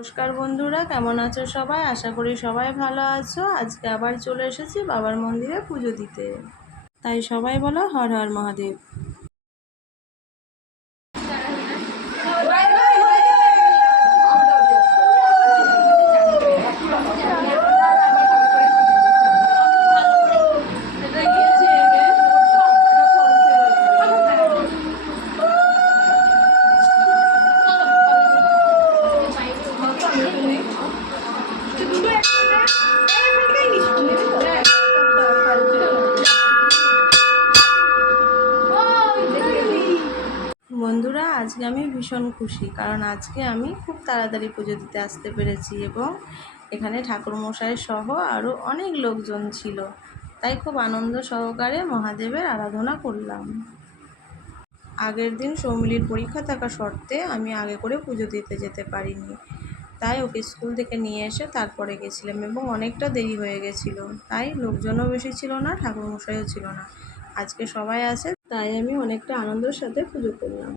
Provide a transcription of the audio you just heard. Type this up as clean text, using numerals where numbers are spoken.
নমস্কার বন্ধুরা, কেমন আছো সবাই? আশা করি সবাই ভালো আছো। আজকে আবার চলে এসেছি বাবার মন্দিরে পুজো দিতে। তাই সবাই বলো হর হর মহাদেব। বন্ধুরা, আজকে আমি ভীষণ খুশি, কারণ আজকে আমি খুব তাড়াতাড়ি পুজো দিতে আসতে পেরেছি এবং এখানে ঠাকুরমশাই সহ আরও অনেক লোকজন ছিল। তাই খুব আনন্দ সহকারে মহাদেবের আরাধনা করলাম। আগের দিন সৌমিলির পরীক্ষা থাকা সত্ত্বে আমি আগে করে পুজো দিতে যেতে পারিনি। তাই ওকে স্কুল থেকে নিয়ে এসে তারপরে গেছিলাম এবং অনেকটা দেরি হয়ে গেছিলো। তাই লোকজনও বেশি ছিল না, ঠাকুরমশাইও ছিল না। আজকে সবাই আছে, তাই আমি অনেকটা আনন্দের সাথে পুজো করলাম।